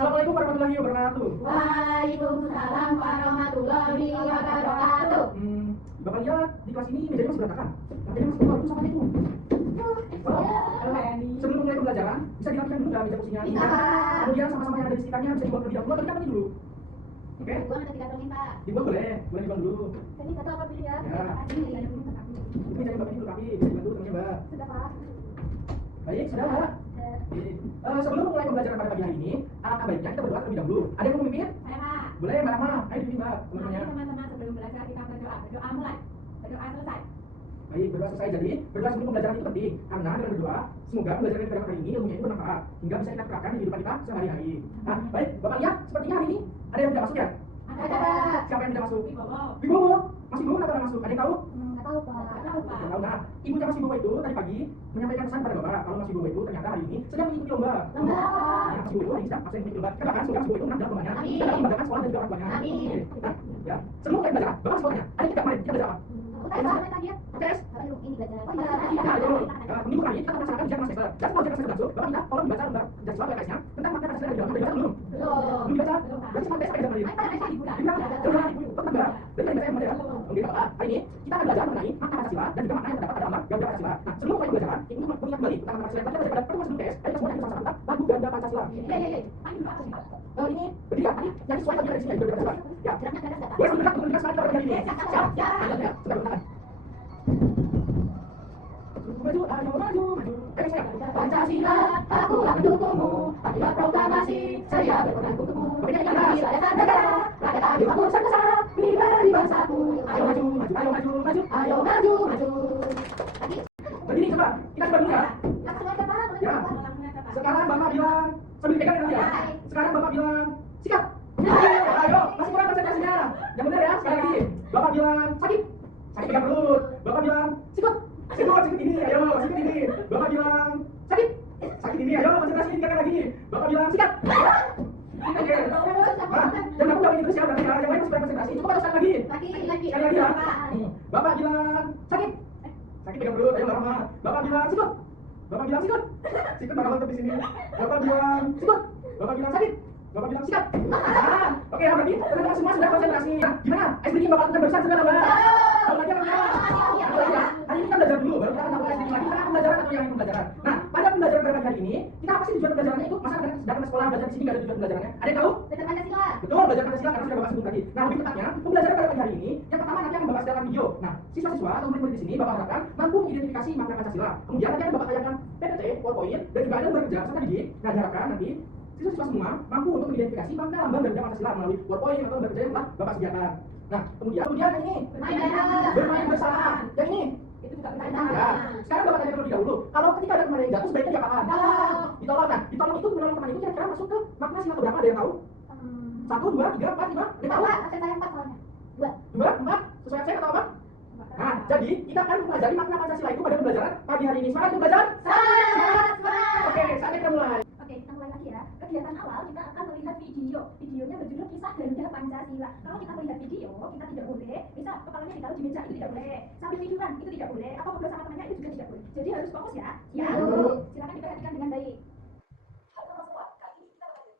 Assalamualaikum warahmatullahi wabarakatuh. Waalaikumsalam warahmatullahi wabarakatuh. Bapak lihat di kelas ini mejanya masih berantakan. Makanya masih bawa itu sama itu. Sebelum mulai pembelajaran, bisa dirapikan dulu nggak meja kursinya? Bisa. Kemudian sama-sama yang ada di sekitarnya bisa dibuang terlebih dahulu atau dikapain dulu? Oke? Dibuang atau digantungin, Pak? Dibuang boleh dibuang dulu. Ini kata apa pilih ya? Ya. Ini digantungin ke kaki. Itu mejanya Bapak ini dulu rapi, bisa dibantu temannya Mbak. Sudah, Pak. Baik, sudah Mbak. Sebelum mulai pembelajaran pada pagi hari ini, alangkah baiknya kita berdoa terlebih dahulu. Ada yang mau memimpin? Saya, Pak. Boleh, Mbak Rahma. Ayo dipimpin Mbak, Mari teman-temannya. teman-teman sebelum belajar kita berdoa. Berdoa mulai. Berdoa selesai. Baik, berdoa selesai. Jadi, berdoa sebelum pembelajaran itu penting. Karena dengan berdoa, semoga pembelajaran kita hari ini ilmunya itu bermanfaat. Hingga bisa kita terapkan di kehidupan kita sehari-hari. Nah, baik, Bapak lihat, sepertinya hari ini ada yang tidak masuk ya? Ada, Pak. Siapa yang tidak masuk? Wibowo. Wibowo. Mas Wibowo kenapa tidak masuk? Ada yang tahu? Nggak tahu, Pak. Nggak tahu, Pak. Tidak tahu. Nah, ibunya Mas Wibowo itu tadi pagi menyampaikan pesan pada Bapak kalau Mas Wibowo itu ternyata hari ini sedang mengikuti lomba. Lomba. Nah, Mas Wibowo hari ini sedang absen mengikuti lomba. Kita bahkan semoga Mas Wibowo itu menang dalam lombanya. Amin. Kita membanggakan sekolah dan juga orang tuanya. Amin. Nah, ya. Sebelum kita belajar, Bapak sekolahnya. Ada yang tidak kemarin? Kita belajar apa? Udah, Pak. Tadi ya. Tes. Ayo, ini belajar. Oh, Nah, minggu kali kita melaksanakan ujian Mas Master. Dan setelah ujian Mas Master Bapak minta tolong dibaca lembar Pancasila PKS-nya tentang makna Pancasila dan dibaca belum? Belum. Belum dibaca? Berarti cuma tes pakai zaman ini. Jadi baca yang mana ya? Oke, Bapak. Hari ini kita akan belajar mengenai makna Pancasila dan juga makna yang terdapat pada lambang Ganda Pancasila. Nah, sebelum mulai pembelajaran, ini mengingat kembali tentang makna Pancasila. Kita baca pertemuan sebelum tes. Ayo semua yang bersama kita lagu Ganda Pancasila. Iya. Ini berdiri ya, tadi yang sesuai dengan sini Ganda Pancasila. Ya. Geraknya keras nggak, Pak? Boleh bergerak semangat kita hari ini. Siap. Ya. Sudah bertahan. Maju. Pancasila, aku akan mendukungmu. Akibat proklamasi, saya berpegang untukmu. Pancasila dasar negara, rakyat adil makmur serta pribadi bangsaku. Ayo maju. Ayo maju. Lagi. Berdiri coba. Kita coba dulu ya. Langsung aja, Pak. Ya. Sekarang Bapak bilang sambil dipegang ya nanti ya. Sekarang Bapak bilang sikap. Ayo, masih kurang konsentrasinya. Yang benar ya, sekali lagi. Bapak bilang sakit pegang perut. Bapak bilang sikut ini. Ayo, sikut ini. Bapak bilang sakit ini. Ayo, konsentrasi tiga kali lagi. Bapak bilang sikat. Oke. Nah, dan aku nggak ingin terus ya berarti ya. Yang lain masih kurang konsentrasi. Coba sekali lagi. Sekali lagi ya. Bapak bilang sakit pegang perut. Ayo lama. Bapak bilang sikut. Sikut bakal mantap di sini. Bapak bilang sikut. Bapak bilang sakit. Bapak bilang sikat. Oke, ya berarti teman-teman semua sudah konsentrasi. Nah, gimana? SDG yang Bapak lakukan barusan sudah nambah? Tahu lagi apa enggak? Hari ini kita belajar dulu, baru kita akan lakukan SDG lagi. Kita pembelajaran atau yang ini pembelajaran? Nah, pada pembelajaran pada pagi hari ini, kita apa sih tujuan pembelajarannya itu? Masa datang ke sekolah belajar di sini nggak ada tujuan pembelajarannya? Ada yang tahu? Belajar Pancasila. Betul, belajar Pancasila karena sudah Bapak sebut tadi. Nah, lebih tepatnya, pembelajaran pada pagi hari ini, yang pertama nanti akan Bapak setelkan video. Nah, siswa-siswa atau murid-murid di sini Bapak harapkan mampu mengidentifikasi makna Pancasila. Kemudian nanti akan Bapak tayangkan PPT, PowerPoint, dan juga ada lembar kerja serta didik. Nah, diharapkan nanti siswa-siswa semua mampu untuk mengidentifikasi makna lambang Ganda Pancasila melalui PowerPoint atau lembar kerja yang telah Bapak sediakan. Nah, kemudian yang ini bermain bersama. Yang ini Itu juga bermain ya. Sekarang Bapak tanya terlebih dahulu, kalau ketika ada teman yang jatuh sebaiknya diapakan? Ditolong. Nah, ditolong itu menolong teman itu kira-kira masuk ke makna sila keberapa? Ada yang tahu? 1, 2, 3, 4, 5. Ada yang tahu? Absen saya 4 soalnya. 2, 4. Sesuai absen atau apa? Nah, jadi kita akan mempelajari makna Pancasila itu pada pembelajaran pagi hari ini. Semangat untuk belajar? Semangat. Oke, saatnya kita mulai. Oke, kita mulai lagi ya. Kegiatan awal kita akan melihat video. Videonya berjudul Kisah Garuda Pancasila. Kalau kita melihat video, kita tidak boleh, misal kepalanya ditaruh di meja itu tidak boleh. Sambil tiduran itu tidak boleh. Atau ngobrol sama temannya itu juga tidak boleh. Jadi harus fokus ya. Ya. Silakan diperhatikan dengan baik. Halo semua, kali ini kita belajar.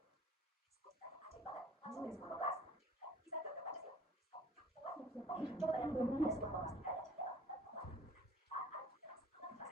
Coba yang belum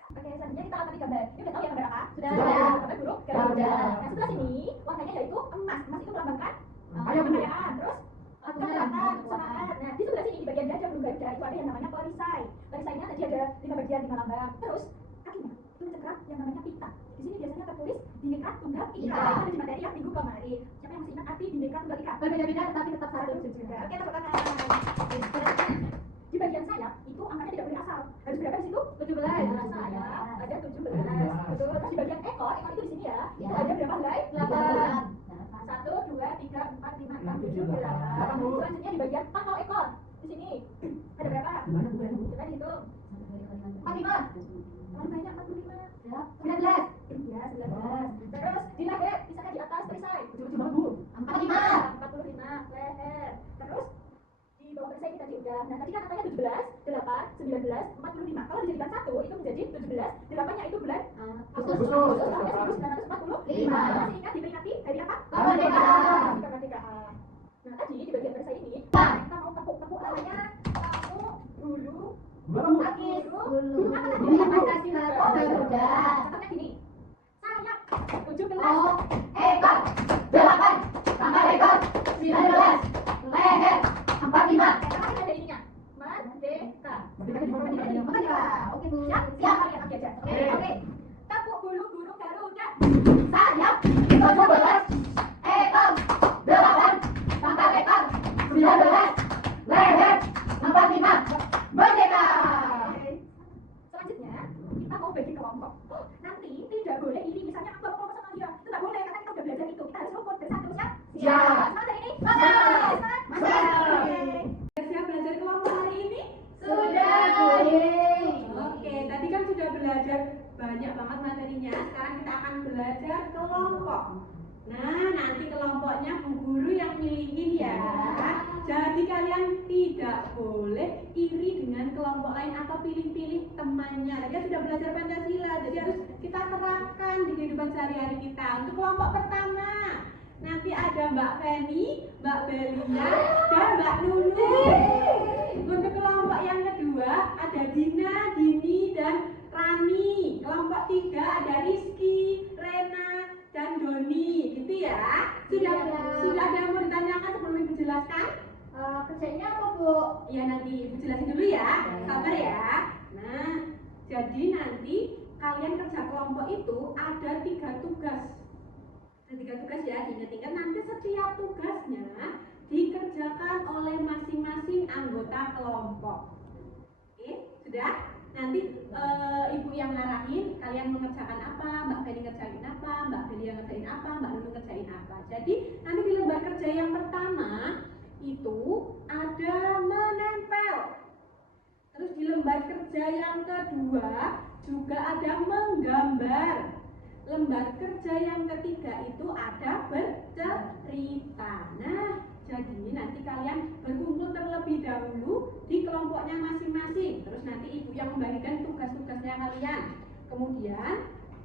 Oke, selanjutnya kita akan gambar. Ini udah tahu ya gambar apa? Sudah. Gambar burung Garuda. Nah, sebelah sini warnanya yaitu emas. Emas itu melambangkan kekayaan. Terus kekuatan, semangat. Nah, di sebelah sini di bagian gajah burung Garuda itu ada yang namanya perisai. Perisainya tadi ada 5 bagian, 5 lambang. Terus kakinya itu cengkram yang namanya pita. Di sini biasanya tertulis Bhinneka Tunggal Ika. Ada di materi yang minggu kemarin. Siapa yang masih ingat arti Bhinneka Tunggal Ika? Berbeda-beda tapi tetap satu juga. Oke, tepuk tangan. Di bagian sayap itu angkanya tidak boleh asal. Harus berapa di situ? 17. Nah, sayap ada 17. Betul. Terus di bagian ekor itu di sini ya. Itu ada berapa helai? 8. 1, 2, 3, 4, 5, 6, 7, 8. Selanjutnya di bagian pangkal ekor. Di sini ada berapa? Coba dihitung. 45. Terlalu banyak 45. 19. Ya, 19. Terus di leher, misalnya di atas perisai. 45 leher. Terus di bawah perisai kita juga. Nah, tadi kan angkanya 17, 8, 9, 19, 45. Kalau dijadikan 1 itu menjadi 17. 8-nya itu bulan Agustus. tahun 1945. Masih ingat diperingati hari apa? Kemerdekaan. Kemerdekaan. Nah, tadi di bagian perisai ini kita mau tepuk-tepuk namanya kamu dulu Bapak, Agis Dulu. apa tadi? Ini Pancasila Garuda. Contohnya gini, sayap 17 Oh, ekor 8 tambah ekor 19 leher 45. Tapi ada ininya merdeka. merdeka di mana nih? Merdeka. Oke Bu. Siap? Siap. Kalian pakai aja. Oke. Oke. Tepuk bulu burung Garuda. Sayap 17 ekor 8 tambah ekor 19 leher 45. Merdeka. Oke. Selanjutnya kita mau bagi kelompok. Nanti tidak boleh ini misalnya aku kelompok sama dia. Itu nggak boleh karena kita udah belajar itu. Kita harus rumput bersatu siap? Siap. Semangat hari ini? Semangat. Semangat. Oke. Siap belajar kelompok hari ini? Sudah. Oke, tadi kan sudah belajar banyak banget materinya. Sekarang kita akan belajar kelompok. Nah, nanti kelompoknya Bu Guru yang milihin ya. Jadi kalian tidak boleh iri dengan kelompok lain atau pilih-pilih temannya. Tadi kan sudah belajar Pancasila, jadi harus kita terapkan di kehidupan sehari-hari kita. Untuk kelompok pertama, nanti ada Mbak Feni, Mbak Belia, dan Mbak Nunu. Untuk kelompok yang kedua ada Dina, Dini, dan Rani. Kelompok tiga ada Rizky, Rena, dan Doni. Gitu ya. Sudah ada yang mau ditanyakan sebelum Ibu jelaskan? Kerjanya apa Bu? Ya nanti Ibu jelasin dulu ya. Sabar ya. Nah, jadi nanti kalian kerja kelompok itu ada 3 tugas. Ada 3 tugas ya, diingat-ingat nanti setiap tugasnya dikerjakan oleh masing-masing anggota kelompok. Oke, sudah? Nanti Ibu yang ngarahin, kalian mengerjakan apa, Mbak Feni ngerjain apa, Mbak Belia ngerjain apa, Mbak Nunu ngerjain apa. Jadi nanti di lembar kerja yang pertama itu ada menempel. Terus di lembar kerja yang kedua juga ada menggambar. Lembar kerja yang ketiga itu ada bercerita. Nah, jadi nanti kalian berkumpul terlebih dahulu di kelompoknya masing-masing. Terus nanti Ibu yang membagikan tugas-tugasnya kalian. Kemudian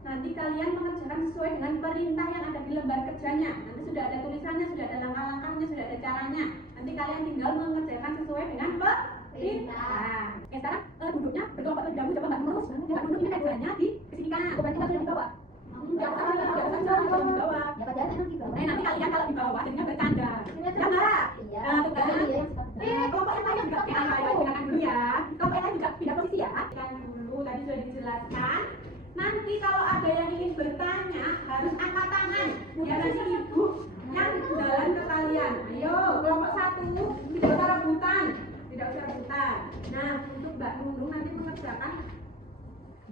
nanti kalian mengerjakan sesuai dengan perintah yang ada di lembar kerjanya. Nanti sudah ada tulisannya, sudah ada langkah-langkahnya, sudah ada caranya. Nanti kalian tinggal mengerjakan sesuai dengan perintah. Oke, sekarang duduknya berkelompok terlebih dahulu. Coba Mbak Nunu, Mbak Nunu ini mejanya disinikan. Berarti kita sudah di bawah. Jangan di bawah. Nanti kalian kalau di bawah jadinya bercanda. Ya Mbak? Iya. Nah, tuh kan. Kelompok yang lain juga gunakan dulu ya. Kelompok yang lain juga pindah posisi ya. Kan dulu tadi sudah dijelaskan. Nanti kalau ada yang ingin bertanya harus angkat tangan. Ya nanti Ibu yang jalan ke kalian. Ayo, kelompok 1 tidak usah rebutan. Tidak usah rebutan. Nah, untuk Mbak Nunung nanti mengerjakan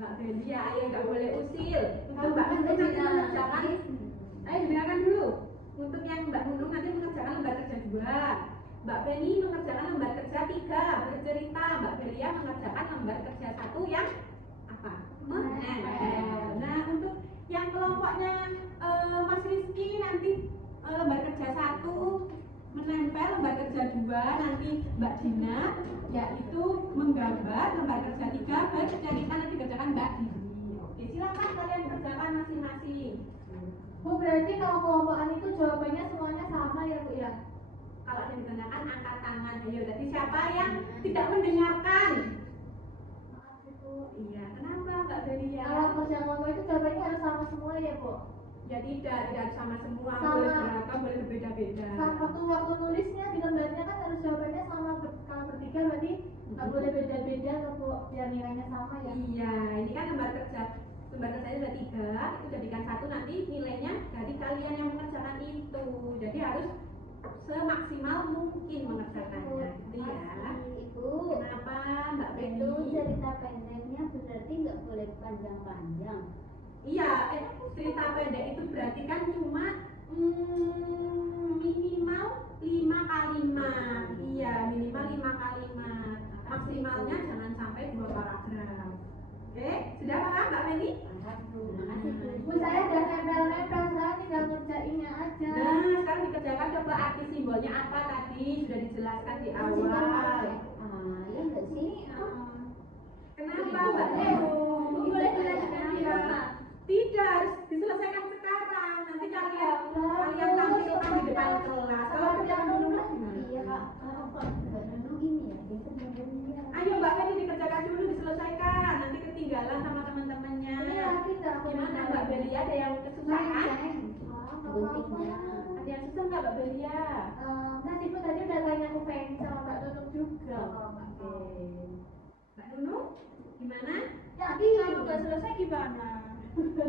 Mbak Belia, ayo nggak boleh usil. Untuk Mbak Nunung nanti mengerjakan. Ayo dengarkan dulu. Untuk yang Mbak Nunung nanti mengerjakan lembar kerja 2. Mbak Feni mengerjakan lembar kerja 3, bercerita. Mbak Belia mengerjakan lembar kerja 1 yang apa? Menempel. Nah, untuk yang kelompoknya Mas Rizky nanti lembar kerja 1 menempel, lembar kerja 2 nanti Mbak Dina yaitu menggambar, lembar kerja 3 bercerita nanti kerjakan Mbak Dini. Oke, silakan kalian kerjakan masing-masing. Bu, berarti kalau kelompokan itu jawabannya semuanya sama ya Bu ya? Kalau yang ditanyakan angkat tangan. Ayo, jadi siapa yang tidak mendengarkan? Iya, kenapa Mbak Belia? Kalau kerja kelompok itu jawabannya harus sama semua ya Bu? Ya tidak sama semua, Sama. boleh beragam, boleh berbeda-beda. Waktu nulisnya di lembarnya kan harus jawabannya sama. Kalau bertiga berarti nggak boleh beda-beda Bu, biar nilainya sama ya? Iya, ini kan lembar kerjanya ada 3, itu jadikan 1 nanti nilainya dari kalian yang mengerjakan itu. Jadi harus semaksimal mungkin mengerjakannya, gitu ya. Ibu, Kenapa Mbak Feni? itu cerita pendeknya berarti nggak boleh panjang-panjang. Iya, cerita pendek itu berarti kan cuma minimal 5 kalimat. Iya, minimal 5 kalimat. Maksimalnya jangan sampai 2 paragraf. Oke, sudah paham Mbak Feni? Makasih Bu. Bu, saya udah nempel-nempel, saya tinggal ngerjainnya aja. Nah, sekarang dikerjakan coba arti simbolnya apa tadi sudah dijelaskan di awal. Ah, ya nggak sih? Mbak Belia? Mas Ibu tadi udah tanya aku pengen sama Mbak Nunung juga. Oke. Mbak Nunung, gimana? Tapi Kalau nggak selesai gimana?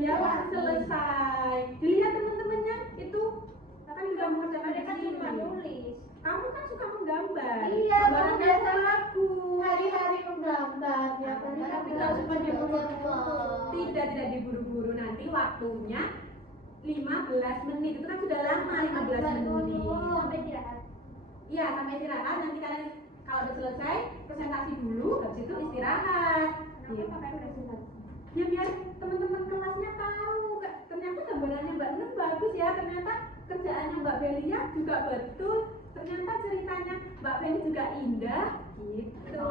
Ya pasti selesai. Dilihat teman-temannya itu kan juga mengerjakan mereka cuma nulis. Kamu kan suka menggambar. Iya, Gambaran kamu kamu biasa bagus. hari-hari menggambar ya, Tapi kalau suka diburu-buru, tidak diburu-buru, nanti waktunya 15 menit. Itu kan sudah lama 15 menit. Sampai istirahat. Iya, sampai istirahat. Nanti kalian kalau udah selesai presentasi dulu, habis itu istirahat. Gitu. Ya biar teman-teman kelasnya tahu, ternyata gambarannya Mbak Nun bagus ya, ternyata kerjaannya Mbak Belia juga betul, ternyata ceritanya Mbak Beli juga indah, gitu.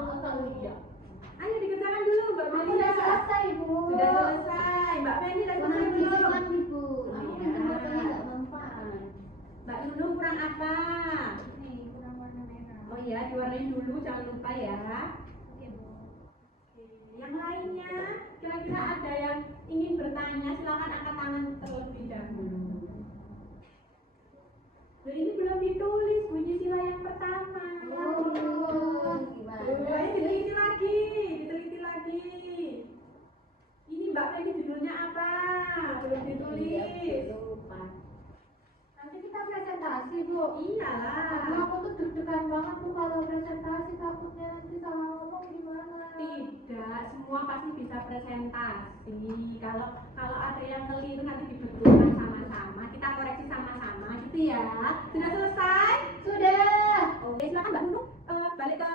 Ayo dikerjakan dulu Mbak Aku Belia. udah selesai, Bu. Sudah selesai, Mbak Beli udah selesai belum? Ibu. Aku bikin fotonya nggak manfaat. Mbak Nunung kurang apa? Nih, kurang warna merah. Oh iya, diwarnain dulu, jangan lupa ya. Oke, Bu. Yang lainnya, kira-kira ada yang ingin bertanya, silakan angkat tangan terlebih dahulu. Nah, ini belum ditulis bunyi sila yang pertama. Ayo diteliti lagi. Ini Mbak Feni judulnya apa? Belum ditulis. Nanti kita presentasi, Bu. Iyalah. Aku tuh deg-degan banget tuh kalau presentasi, takutnya nanti salah ngomong gimana. Tidak, semua pasti bisa presentasi. Kalau ada yang keliru nanti dibetulkan sama-sama, kita koreksi sama-sama, gitu ya. Sudah selesai? Sudah. Oke, silakan Mbak Nunung balik ke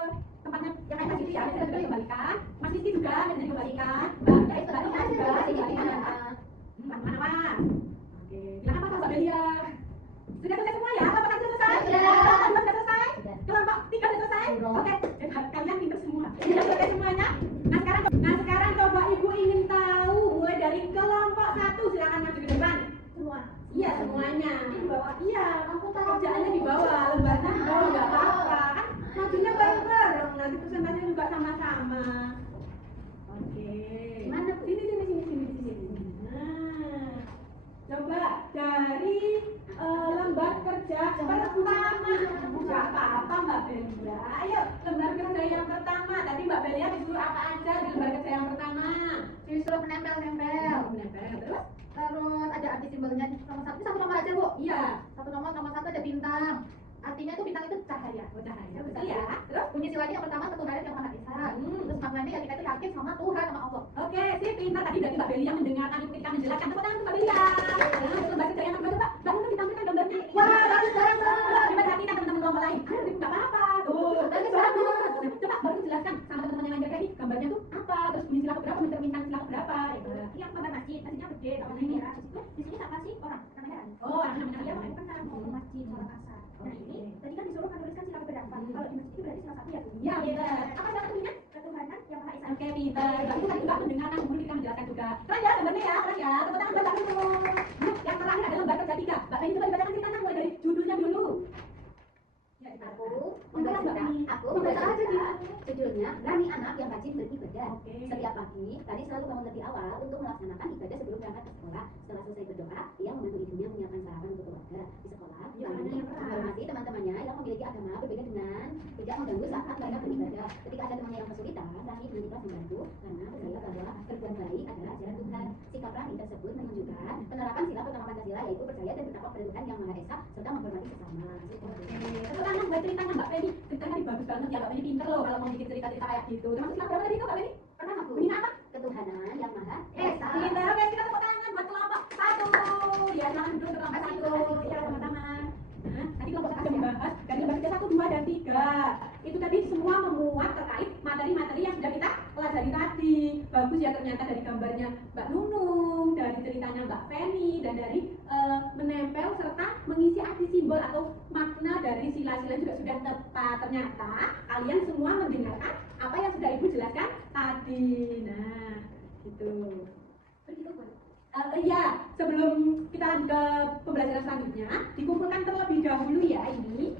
tempatnya yang kayak tadi ya. Kita sudah dikembalikan. Mas Rizky juga sudah dikembalikan. Mbak Nunung juga dikembalikan. Mana Mas? Oke, silakan Mbak Belia. Sudah selesai semua ya? Kelompok satu sudah selesai? Sudah. Kelompok 2 sudah selesai? Kelompok 3 sudah selesai? Oke, kalian pintar semua. Sudah selesai semuanya? Nah sekarang coba Ibu ingin tahu mulai dari kelompok 1, silakan maju ke depan. Semua. Iya semuanya. Ini di bawah. Iya. Aku tahu. Kerjaannya di bawah, lembarnya di bawah nggak apa-apa. Kan majunya bareng-bareng. Nanti presentasinya juga sama-sama. Oke. Mana, Bu? Sini. Nah, coba dari lembar kerja pertama. Nggak apa-apa Mbak Belia. Ayo lembar kerja yang pertama. Tadi Mbak Belia disuruh apa aja di lembar kerja yang pertama? Disuruh menempel-nempel. Terus? Terus ada arti simbolnya nomor satu, satu nomor aja, Bu. Iya. Satu nomor satu ada bintang. Artinya itu bintang itu cahaya. Oh, cahaya. Betul ya. Terus? Bunyi silanya yang pertama ketuhanan yang maha esa. Terus maknanya ya kita itu yakin sama Tuhan, sama Allah. Oke, sip, pintar. Tadi berarti Mbak Belia mendengarkan Ibu ketika menjelaskan. Tepuk tangan untuk Mbak Belia. Lembar kerja yang kedua coba. Mbak Nunung ditampilkan gambarnya. Wah, bagus banget. Coba perhatikan teman-teman kelompok lain. Ayo, nggak apa-apa. Tuh, bagus banget. Coba baru jelaskan sama teman-teman yang lain jaga ini gambarnya tuh apa, terus bunyi sila berapa, mencerminkan sila berapa. Ini yang gambar masjid, masjidnya gede, warna merah. Di sini tak kasih orang, namanya Rani. Oh, namanya Dia apa? mau kan mau ke masjid, sholat asar. Nah ini tadi kan disuruh menuliskan sila keberapa. Kalau di masjid itu berarti salah satu ya. Iya, benar. Apa sila ketujuhnya? Ketuhanan yang maha esa. Oke, pintar. Mbak Nunung tadi juga mendengarkan guru kita menjelaskan juga. Keren ya gambarnya ya, keren ya. Tepuk tangan buat Mbak Nunung. Yang terakhir adalah lembar kerja 3. Mbak Feni coba dibacakan ceritanya mulai dari judulnya dulu. Aku membaca aja judulnya Rani anak yang rajin beribadah. Oke. Setiap pagi, Rani selalu bangun lebih awal untuk melaksanakan ibadah sebelum berangkat ke sekolah. Setelah selesai berdoa, ia membantu ibunya menyiapkan sarapan untuk keluarga. Di sekolah, Rani menghormati teman-temannya yang memiliki agama berbeda dengan tidak mengganggu saat mereka beribadah. Ketika ada temannya yang kesulitan, Rani berusaha membantu karena percaya bahwa berbuat baik adalah ajaran Tuhan. Sikap Rani tersebut menunjukkan penerapan sila pertama Pancasila, yaitu percaya dan bertakwa pada Tuhan yang Maha Esa serta menghormati sesama. Tepuk tangan buat ceritanya Mbak Feni. Ceritanya tadi bagus banget ya Mbak Feni, pinter loh kalau mau bikin cerita-cerita kayak gitu. Termasuk sila berapa tadi itu Mbak Feni? Pertama, Bu. Bunyinya apa? Ketuhanan yang Maha Esa. Esa. Pinter. Oke, kita tepuk tangan buat kelompok 1. Ya, silakan duduk ke kelompok 1. Ya, teman-teman. Nah, tadi kelompok 1 sudah membahas dari lembar kerja 1, 2, dan 3. Itu tadi semua memuat terkait materi-materi yang sudah kita pelajari tadi. Bagus ya ternyata dari gambarnya Mbak Nunung, dari ceritanya Mbak Feni, dan dari menempel serta mengisi arti simbol atau makna dari sila-sila juga sudah tepat. Ternyata kalian semua mendengarkan apa yang sudah Ibu jelaskan tadi. Nah, gitu. Iya, sebelum kita lanjut ke pembelajaran selanjutnya, dikumpulkan terlebih dahulu ya ini.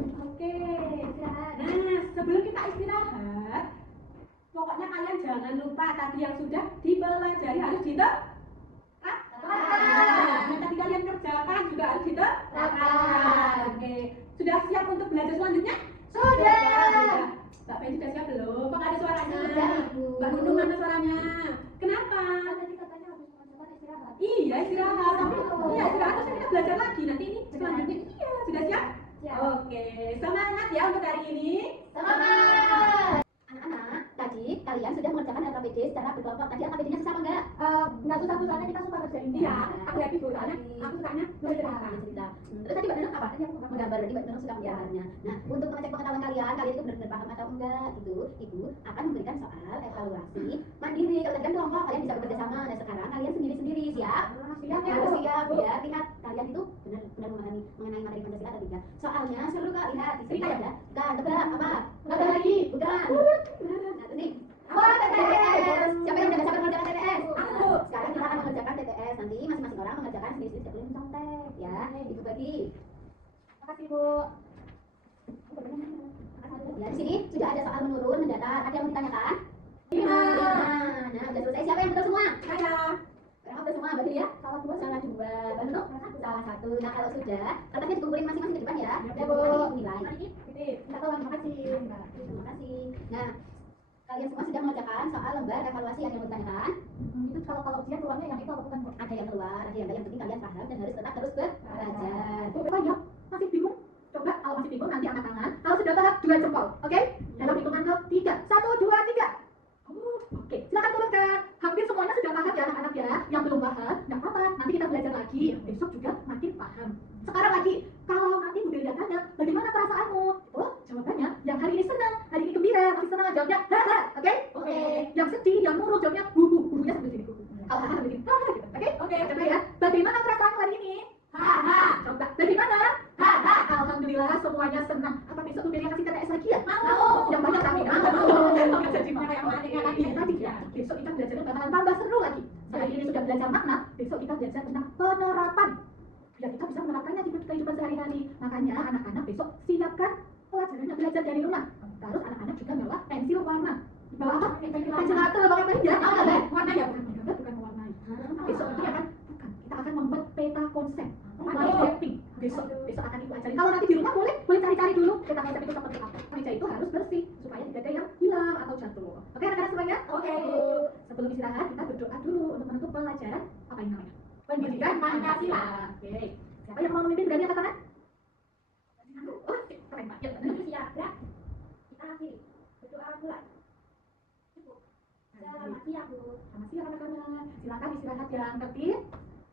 Oke. Nah, sebelum kita istirahat, pokoknya kalian jangan lupa tadi yang sudah dipelajari harus diterapkan. Nah, tadi kalian kerjakan belajar selanjutnya? Sudah. Mbak Pen sudah siap belum? Kok nggak ada suaranya? Sudah, Ibu. Mbak Nunung mana suaranya? Kenapa? Tadi katanya habis mencoba istirahat. Iya istirahat. Iya istirahat terus kita belajar lagi. Nanti ini selanjutnya. Iya sudah siap? Siap. Oke semangat ya untuk hari ini. Semangat. Anak-anak, tadi kalian sudah mengerjakan LKPD secara berkelompok. Tadi LKPD-nya susah apa enggak? Nggak susah soalnya kita suka kerjain. Iya aku happy bu soalnya aku sukanya bercerita. Cerita. Terus tadi Mbak Nunung apa? Tadi aku menggambar. Berarti Mbak Nunung suka menggambarnya. Nah, untuk mengecek pengetahuan kalian itu benar-benar paham atau enggak gitu, Ibu akan memberikan soal evaluasi mandiri. Kalau tadi kan kelompok, kalian bisa bekerja sama. Nah, sekarang kalian sendiri-sendiri siap? Siap ya, Harus Bu. siap biar lihat kalian itu benar-benar memahami mengenai materi Pancasila atau tidak. Soalnya seru kok, lihat di sini ada. Bukan, tebak apa? Ada lagi. Bukan. Nah, ini. Apa TTS? Siapa yang udah siapa mengerjakan TTS? Aku. Sekarang kita akan mengerjakan TTS. Nanti masing-masing orang mengerjakan sendiri-sendiri, tidak boleh mencontek ya. Ibu bagi. Makasih bu. Ya, di sini sudah ada soal menurun, mendatar. Ada yang mau ditanyakan? Iya. Nah, udah selesai. Siapa yang betul semua? Saya. Berapa betul semua? Bagi ya? Salah dua. Benar? Salah satu. Nah, kalau sudah, kertasnya dikumpulin masing-masing ke depan ya. Ya, Bu. Nilai. Tidak tahu terima kasih. Terima kasih. Nah, kalian semua sudah mengerjakan soal lembar evaluasi yang ditanyakan. Itu kalau ujian keluarnya yang itu apa bukan bu? Ada yang keluar, ada yang enggak. Yang penting kalian paham dan harus tetap terus belajar. Bu, ya masih bingung? Coba kalau masih bingung nanti angkat tangan. Kalau sudah tahap 2 jempol, oke? Dalam hitungan ke 3. 1, 2, 3. Oke, silakan turunkan. Hampir semuanya sudah paham ya anak-anak ya. Yang belum paham, nggak apa-apa. Nanti kita belajar lagi. Besok juga makin paham. Sekarang lagi, kalau nanti Bu Delia tanya, bagaimana perasaanmu? Oh, jawabannya, yang hari ini senang, hari ini gembira, masih senang jawabnya, haha, oke? Oke. Yang sedih, yang murung jawabnya, bubunya sambil sini. Kalau haha sambil sini, haha gitu. Oke? Coba ya. Bagaimana perasaan hari ini? Haha. Coba. Bagaimana? Haha. Alhamdulillah semuanya senang. Apa besok Bu Delia kasih TTS lagi ya? Mau. Yang banyak kami. Jadi mana yang mana yang ini tadi ya. Besok kita belajarnya bakalan tambah seru lagi. Hari ini sudah belajar makna, besok kita belajar tentang penerapan. Biar kita bisa menerapkannya di kehidupan sehari-hari. Makanya anak-anak besok siapkan pelajarannya belajar dari rumah. Terus anak-anak juga bawa pensil warna. Bawa apa? Pensil warna, bawa apa aja? Warna ya, bukan menggambar, bukan mewarnai. Besok itu akan kita akan membuat peta konsep. Mind mapping. Besok akan ibu ajarin. Kalau nanti di rumah boleh cari-cari dulu peta konsep itu seperti apa. Meja itu harus bersih supaya tidak ada yang hilang atau jatuh. Oke anak-anak semuanya? Oke. Sebelum istirahat kita berdoa dulu untuk menutup pelajaran apa yang namanya? Pendidikan Pancasila. Oke. Siapa yang mau memimpin berani angkat tangan? Oh, keren Pak. Ya, benar. Siap, gerak. Kita akhiri. Berdoa mulai. Selamat siang, Bu. Selamat siang anak-anak. Silakan istirahat yang tertib.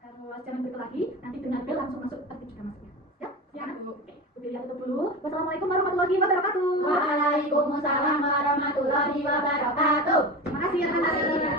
Terus jangan berkelahi. Nanti dengan bel langsung masuk tertib juga masuknya. Ya, siap Bu. Oke. Bu Delia tutup dulu. Wassalamualaikum warahmatullahi wabarakatuh. Waalaikumsalam warahmatullahi wabarakatuh. Terima kasih anak-anak.